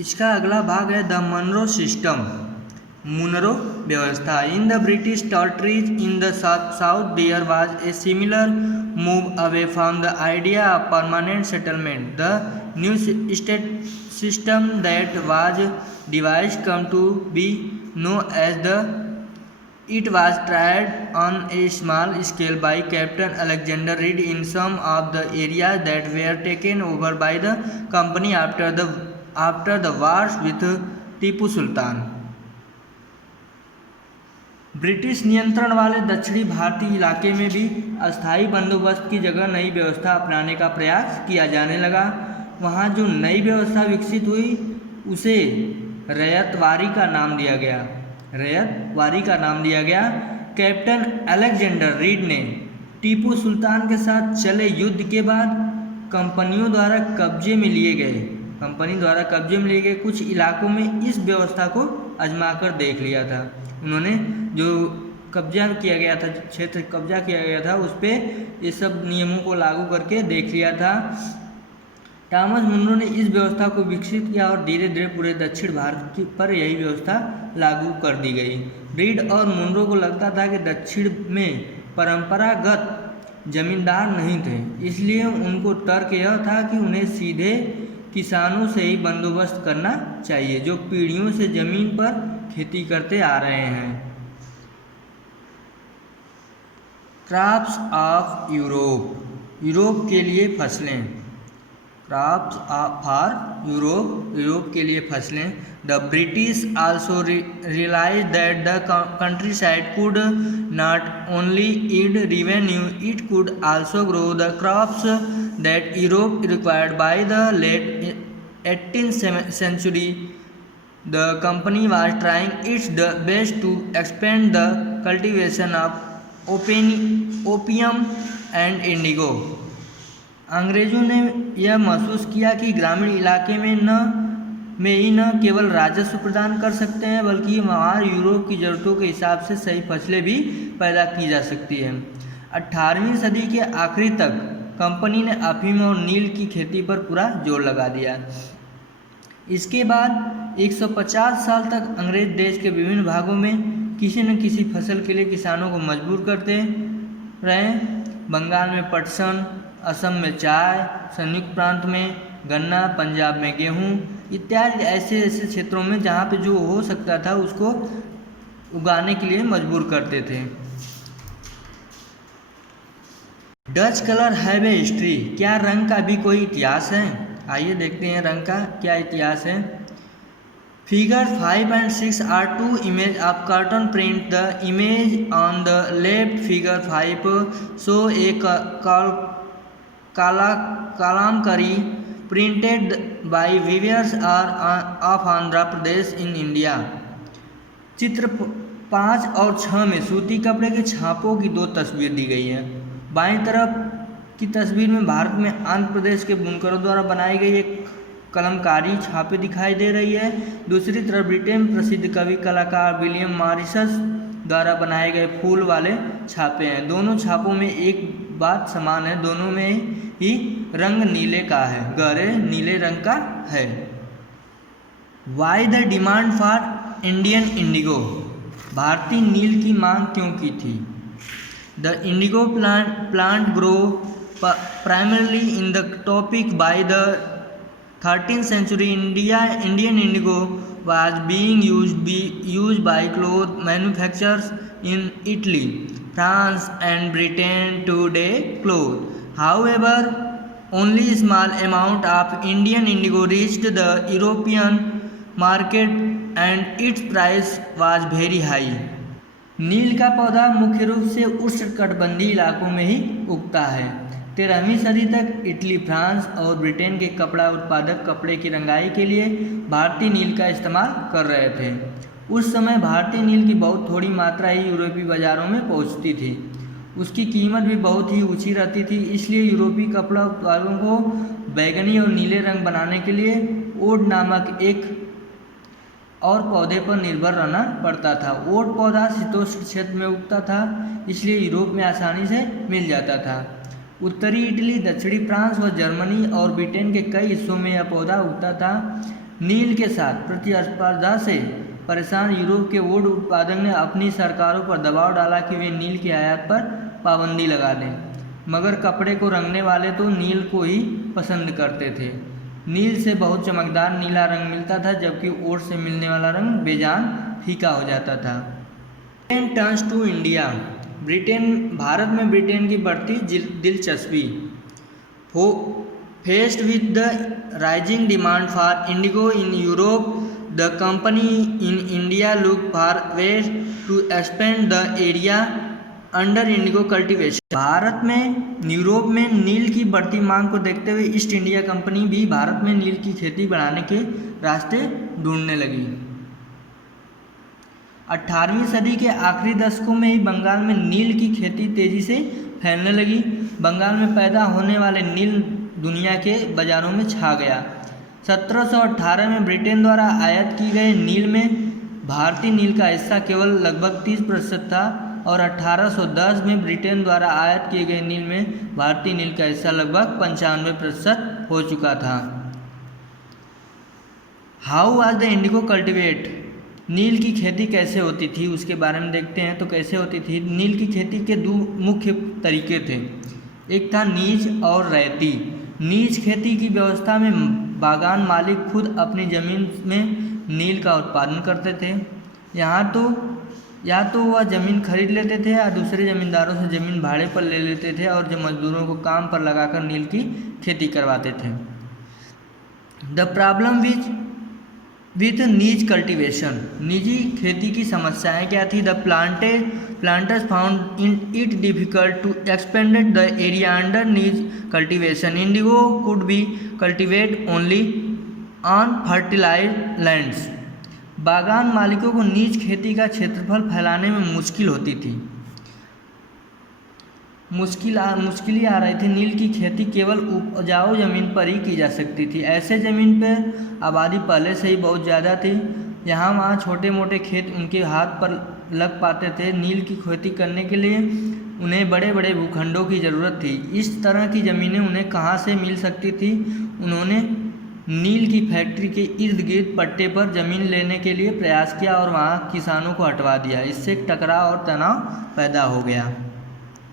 इसका अगला भाग है द मनरो सिस्टम, मुनरो व्यवस्था। In the British territories in the south there was a similar move away from the idea of permanent settlement. The new state system that was devised come to be known as the It was tried on a small scale by Captain Alexander Reed in some of the areas that were taken over by the company after the wars with Tipu Sultan. British नियंत्रण वाले दक्षिणी भारतीय इलाके में भी अस्थायी बंदोबस्त की जगह नई व्यवस्था अपनाने का प्रयास किया जाने लगा। वहाँ जो नई व्यवस्था विकसित हुई उसे रैयतवारी का नाम दिया गया। कैप्टन अलेक्जेंडर रीड ने टीपू सुल्तान के साथ चले युद्ध के बाद कंपनी द्वारा कब्जे में लिए गए कुछ इलाकों में इस व्यवस्था को आजमाकर देख लिया था। उन्होंने जो क्षेत्र कब्जा किया गया था उस पर ये सब नियमों को लागू करके देख लिया था। थॉमस मुनरो ने इस व्यवस्था को विकसित किया और धीरे धीरे पूरे दक्षिण भारत पर यही व्यवस्था लागू कर दी गई। रीड और मुनरो को लगता था कि दक्षिण में परंपरागत जमींदार नहीं थे, इसलिए उनको तर्क यह था कि उन्हें सीधे किसानों से ही बंदोबस्त करना चाहिए जो पीढ़ियों से जमीन पर खेती करते आ रहे हैं। क्रॉप्स ऑफ यूरोप के लिए फसलें। क्रॉप्स फॉर यूरोप के लिए फसलें। The British also realise that the countryside could not only yield revenue, it could also grow the crops that Europe required by the late 18th century. The company was trying its best to expand the cultivation of opium and indigo. अंग्रेज़ों ने यह महसूस किया कि ग्रामीण इलाके में ही न केवल राजस्व प्रदान कर सकते हैं बल्कि वहाँ यूरोप की ज़रूरतों के हिसाब से सही फसलें भी पैदा की जा सकती हैं। 18वीं सदी के आखिरी तक कंपनी ने अफीम और नील की खेती पर पूरा जोर लगा दिया। इसके बाद 150 साल तक अंग्रेज देश के विभिन्न भागों में किसी न किसी फसल के लिए किसानों को मजबूर करते रहे। बंगाल में पटसन, असम में चाय, संयुक्त प्रांत में गन्ना, पंजाब में गेहूं इत्यादि ऐसे क्षेत्रों में जहाँ पे जो हो सकता था उसको उगाने के लिए मजबूर करते थे। Dutch colour have a history. क्या रंग का भी कोई इतिहास है? आइए देखते हैं रंग का क्या इतिहास है। Figure 5 and 6 are two images of cartoon print. The image on the left, figure 5, show a kalamkari printed by weavers of Andhra Pradesh in India. चित्र 5 और 6 में सूती कपड़े के छापों की दो तस्वीर दी गई है। बाईं तरफ की तस्वीर में भारत में आंध्र प्रदेश के बुनकरों द्वारा बनाई गई एक कलमकारी छापे दिखाई दे रही है। दूसरी तरफ ब्रिटेन प्रसिद्ध कवि कलाकार विलियम मॉरिस द्वारा बनाए गए फूल वाले छापे हैं। दोनों छापों में एक बात समान है, दोनों में ही रंग नीले का है, गहरे नीले रंग का है। Why the demand for Indian indigo. भारतीय नील की मांग क्यों की थी? The indigo plant grow primarily in the tropic by the 13th century. Indian indigo was being used by cloth manufacturers in Italy, France and Britain to dye cloth. However, only a small amount of Indian indigo reached the European market and its price was very high. नील का पौधा मुख्य रूप से उष्णकटिबंधीय इलाकों में ही उगता है। 13वीं सदी तक इटली, फ्रांस और ब्रिटेन के कपड़ा उत्पादक कपड़े की रंगाई के लिए भारतीय नील का इस्तेमाल कर रहे थे। उस समय भारतीय नील की बहुत थोड़ी मात्रा ही यूरोपीय बाज़ारों में पहुंचती थी। उसकी कीमत भी बहुत ही ऊंची रहती थी, इसलिए यूरोपीय कपड़ा उत्पादकों को बैंगनी और नीले रंग बनाने के लिए ओड नामक एक और पौधे पर निर्भर रहना पड़ता था। ओट पौधा शीतोष्ण क्षेत्र में उगता था, इसलिए यूरोप में आसानी से मिल जाता था। उत्तरी इटली, दक्षिणी फ्रांस व जर्मनी और ब्रिटेन के कई हिस्सों में यह पौधा उगता था। नील के साथ प्रतिस्पर्धा से परेशान यूरोप के वुड उत्पादक ने अपनी सरकारों पर दबाव डाला कि वे नील की आयात पर पाबंदी लगा दें, मगर कपड़े को रंगने वाले तो नील को ही पसंद करते थे। नील से बहुत चमकदार नीला रंग मिलता था, जबकि ओट से मिलने वाला रंग बेजान फीका हो जाता था। Britain turns to India. भारत में ब्रिटेन की बढ़ती दिलचस्पी। Faced with the rising demand for indigo in Europe, the company in India looked for ways to expand the area under indigo cultivation. Bharat में यूरोप में नील की बढ़ती मांग को देखते हुए ईस्ट इंडिया कंपनी भी भारत में नील की खेती बढ़ाने के रास्ते ढूंढने लगी। 18वीं सदी के आखिरी दशकों में ही बंगाल में नील की खेती तेजी से फैलने लगी। बंगाल में पैदा होने वाले नील दुनिया के बाजारों में छा गया। 1718 में ब्रिटेन द्वारा आयात की गए नील में भारतीय नील का हिस्सा केवल लगभग 30% था और 1810 में ब्रिटेन द्वारा आयात किए गए नील में भारतीय नील का हिस्सा लगभग 95% हो चुका था। How was the indigo cultivate? नील की खेती कैसे होती थी उसके बारे में देखते हैं। तो कैसे होती थी? नील की खेती के दो मुख्य तरीके थे, एक था नीज और रैयती। नीज खेती की व्यवस्था में बागान मालिक खुद अपनी ज़मीन में नील का उत्पादन करते थे। या तो वह ज़मीन खरीद लेते थे या दूसरे ज़मींदारों से ज़मीन भाड़े पर ले लेते थे और जो मजदूरों को काम पर लगाकर नील की खेती करवाते थे। The problem with nij cultivation. निजी खेती की समस्याएं क्या थी? The planters found it difficult to expand the area under nij cultivation. Indigo could be cultivate only on fertilised lands. बागान मालिकों को नीज खेती का क्षेत्रफल फैलाने में मुश्किल होती थी। मुश्किल ही आ रही थी। नील की खेती केवल उपजाऊ ज़मीन पर ही की जा सकती थी। ऐसे ज़मीन पर आबादी पहले से ही बहुत ज़्यादा थी। यहाँ वहाँ छोटे मोटे खेत उनके हाथ पर लग पाते थे। नील की खेती करने के लिए उन्हें बड़े बड़े भूखंडों की ज़रूरत थी। इस तरह की ज़मीनें उन्हें कहाँ से मिल सकती थी? उन्होंने नील की फैक्ट्री के इर्द गिर्द पट्टे पर ज़मीन लेने के लिए प्रयास किया और वहाँ किसानों को हटवा दिया। इससे टकराव और तनाव पैदा हो गया।